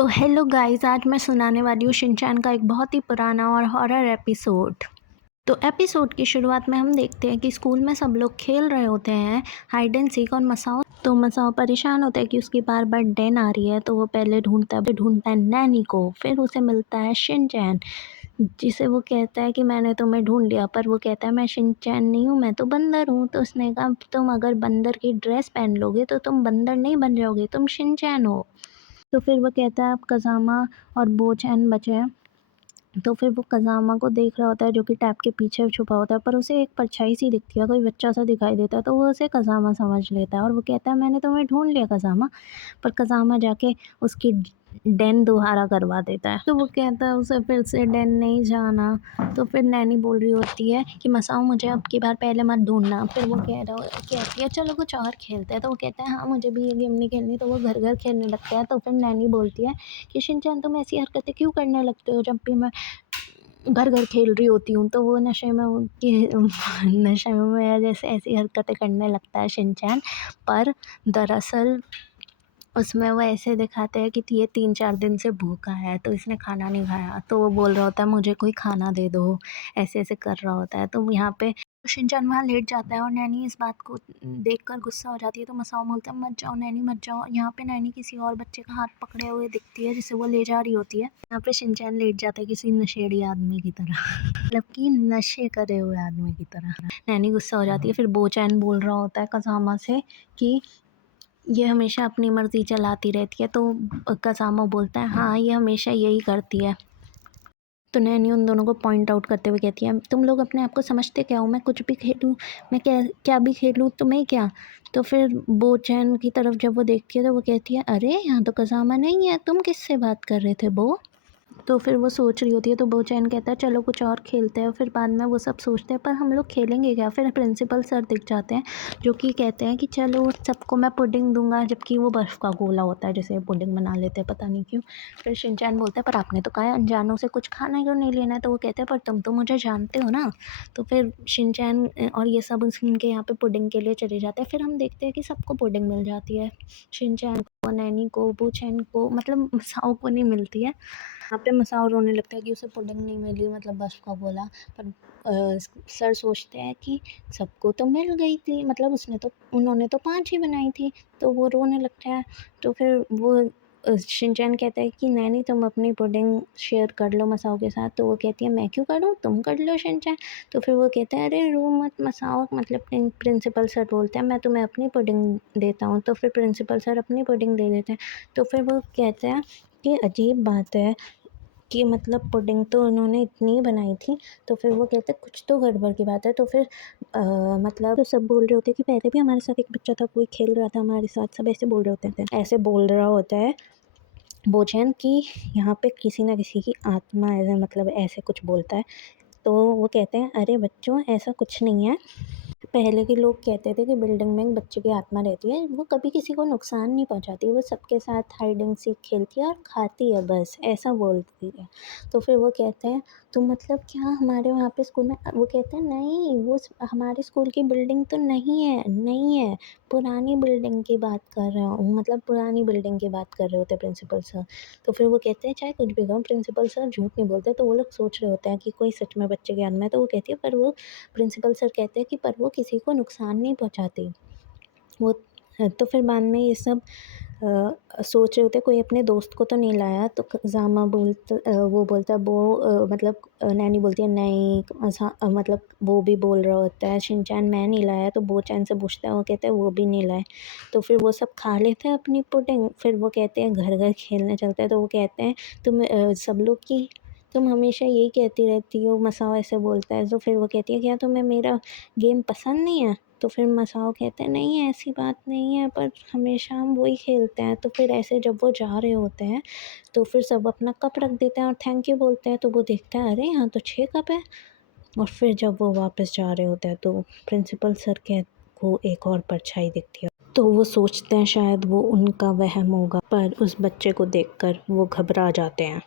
तो hello guys, आज मैं सुनाने वाली हूँ शिनचैन का एक बहुत ही पुराना और हॉरर एपिसोड। तो एपिसोड की शुरुआत में हम देखते हैं कि स्कूल में सब लोग खेल रहे होते हैं हाइड एंड सीक, और मसाओ परेशान होता है कि उसकी बार बार डैन आ रही है। तो वो पहले ढूंढता है नैनी को, फिर उसे मिलता है शिनचैन, जिसे वो कहता है कि मैंने तुम्हें ढूंढ लिया। पर वो कहता है मैं शिनचैन नहीं हूँ, मैं तो बंदर हूँ। तो उसने कहा तुम अगर बंदर की ड्रेस पहन लोगे तो तुम बंदर नहीं बन जाओगे, तुम शिनचैन हो। तो फिर वो कहता है अब कज़ामा और बोचैन बचे हैं। तो फिर वो कज़ामा को देख रहा होता है, जो कि टैप के पीछे छुपा होता है, पर उसे एक परछाई सी दिखती है, कोई बच्चा सा दिखाई देता है। तो वो उसे कज़ामा समझ लेता है और वो कहता है मैंने तुम्हें ढूंढ लिया कज़ामा। पर कज़ामा जाके उसकी डेन दोबारा करवा देता है। तो वो कहता है उसे फिर से डेन नहीं जाना। तो फिर नैनी बोल रही होती है कि मसाओ मुझे अब की बार पहले मत ढूंढना। फिर वो कहती है चलो कुछ और खेलते हैं। तो वो कहता है हाँ मुझे भी ये गेम नहीं खेलनी। तो वो घर घर खेलने लगता है। तो फिर नैनी बोलती है कि शिनचैन तुम ऐसी हरकतें क्यों करने लगते हो जब भी मैं घर घर खेल रही होती हूँ। तो वो नशे में उनकी नशे में जैसे ऐसी हरकतें करने लगता है शिनचैन। पर दरअसल उसमें वो ऐसे दिखाते हैं कि ये 3-4 दिन से भूखा है, तो इसने खाना नहीं खाया। तो वो बोल रहा होता है मुझे कोई खाना दे दो, ऐसे-ऐसे कर रहा होता है। तो यहाँ पे शिनचैन वहाँ लेट जाता है और नैनी इस बात को देखकर गुस्सा हो जाती है। तो मसाओ बोलता है मत जाओ नैनी मत जाओ। यहाँ पे नैनी किसी और बच्चे का हाथ पकड़े हुए दिखती है, जिसे वो ले जा रही होती है। यहाँ पे शिनचैन लेट जाता है किसी नशेड़ी आदमी की तरह, मतलब कि नशे करे हुए आदमी की तरह। नैनी गुस्सा हो जाती है। फिर बोचैन बोल रहा होता है कज़ामा से कि ये हमेशा अपनी मर्ज़ी चलाती रहती है। तो कसामा बोलता है हाँ ये हमेशा यही करती है। तो नैनी उन दोनों को पॉइंट आउट करते हुए कहती है तुम लोग अपने आप को समझते क्या हो, मैं कुछ भी खेलूँ, मैं क्या भी खेलूँ तुम्हें क्या। तो फिर बोचैन की तरफ जब वो देखती है तो वो कहती है अरे यहाँ तो कसामा नहीं है, तुम किससे बात कर रहे थे बो। तो फिर वो सोच रही होती है। तो बोचैन कहता है चलो कुछ और खेलते हैं। फिर बाद में वो सब सोचते हैं पर हम लोग खेलेंगे क्या। फिर प्रिंसिपल सर दिख जाते हैं, जो कि कहते हैं कि चलो सबको मैं पुडिंग दूंगा, जबकि वो बर्फ़ का गोला होता है जिसे पुडिंग बना लेते हैं, पता नहीं क्यों। फिर शिनचैन बोलता है पर आपने तो कहा है अनजानों से कुछ खाना क्यों नहीं लेना है। तो वो कहते हैं पर तुम तो मुझे जानते हो ना। तो फिर शिनचैन और ये सब उनके यहाँ पे पुडिंग के लिए चले जाते हैं। फिर हम देखते हैं कि सबको पुडिंग मिल जाती है, शिनचैन को, नैनी को, बोचैन को, मतलब मसाओ को नहीं मिलती है। यहाँ पे मसाओ रोने लगता है कि उसे पुडिंग नहीं मिली, मतलब बर्फ़ का गोला। पर सर सोचते हैं कि सबको तो मिल गई थी, मतलब उन्होंने तो 5 ही बनाई थी। तो वो रोने लगता है। तो फिर वो शिनचैन कहता है कि नैनी तुम अपनी पुडिंग शेयर कर लो मसाओ के साथ। तो वो कहती है मैं क्यों करूँ, तुम कर लो शिनचैन। तो फिर वो कहता है अरे रो मत मसाओ, मतलब प्रिंसिपल सर बोलते हैं मैं तुम्हें अपनी पुडिंग देता हूँ। तो फिर प्रिंसिपल सर अपनी पुडिंग दे देते हैं। तो फिर वो कहते हैं कि अजीब बात है कि मतलब पुडिंग तो उन्होंने इतनी बनाई थी। तो फिर वो कहते हैं कुछ तो गड़बड़ की बात है। तो फिर मतलब तो सब बोल रहे होते हैं कि पहले भी हमारे साथ एक बच्चा था, कोई खेल रहा था हमारे साथ, सब ऐसे बोल रहे होते थे। ऐसे बोल रहा होता है बोचैन कि यहाँ पे किसी ना किसी की आत्मा ऐसे, मतलब ऐसे कुछ बोलता है। तो वो कहते हैं अरे बच्चों ऐसा कुछ नहीं है। पहले के लोग कहते थे कि बिल्डिंग में एक बच्चे की आत्मा रहती है, वो कभी किसी को नुकसान नहीं पहुंचाती, वो सबके साथ हाइड एंड सीक खेलती है और खाती है, बस ऐसा बोलती है। तो फिर वो कहते हैं तो मतलब क्या हमारे वहाँ पे स्कूल में, वो कहते हैं नहीं वो हमारे स्कूल की बिल्डिंग तो नहीं है, पुरानी बिल्डिंग की बात कर रहा हूँ, मतलब पुरानी बिल्डिंग की बात कर रहे होते हैं प्रिंसिपल सर। तो फिर वो कहते हैं चाहे कुछ भी कहो प्रिंसिपल सर झूठ नहीं बोलते। तो वो लोग सोच रहे होते हैं कि कोई सच में बच्चे के आत्मा है। तो वो कहती है पर वो प्रिंसिपल सर कहते हैं कि पर वो किसी को नुकसान नहीं पहुँचाती। वो तो फिर बाद में ये सब सोच रहे होते कोई अपने दोस्त को तो नहीं लाया। तो वो बोलता है मतलब नैनी बोलती है नहीं मतलब वो भी बोल रहा होता है शिनचैन मैं नहीं लाया। तो बोचैन से पूछता है, वो कहता है वो भी नहीं लाए। तो फिर वो सब खा लेते हैं अपनी पुडिंग। फिर वो कहते हैं घर घर खेलने चलते हैं। तो वो कहते हैं सब लोग की तुम हमेशा यही कहती रहती हो, मसाओ ऐसे बोलता है। तो फिर वो कहती है क्या तुम्हें मेरा गेम पसंद नहीं है। तो फिर मसाओ कहते हैं नहीं ऐसी बात नहीं है, पर हमेशा हम वही खेलते हैं। तो फिर ऐसे जब वो जा रहे होते हैं तो फिर सब अपना कप रख देते हैं और थैंक यू बोलते हैं। तो वो देखता है अरे यहाँ तो 6 कप है। और फिर जब वो वापस जा रहे होते हैं तो प्रिंसिपल सर के को एक और परछाई दिखती है। तो वो सोचते हैं शायद वो उनका वहम होगा, पर उस बच्चे को देखकर वो घबरा जाते हैं।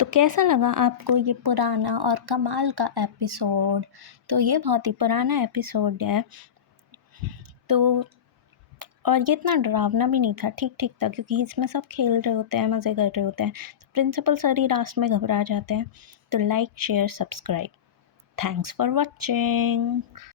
तो कैसा लगा आपको ये पुराना और कमाल का एपिसोड। तो ये बहुत ही पुराना एपिसोड है। तो और ये इतना डरावना भी नहीं था, ठीक-ठीक था, क्योंकि इसमें सब खेल रहे होते हैं, मज़े कर रहे होते हैं। तो प्रिंसिपल सर ही लास्ट में घबरा जाते हैं। तो like, share, subscribe. Thanks for watching.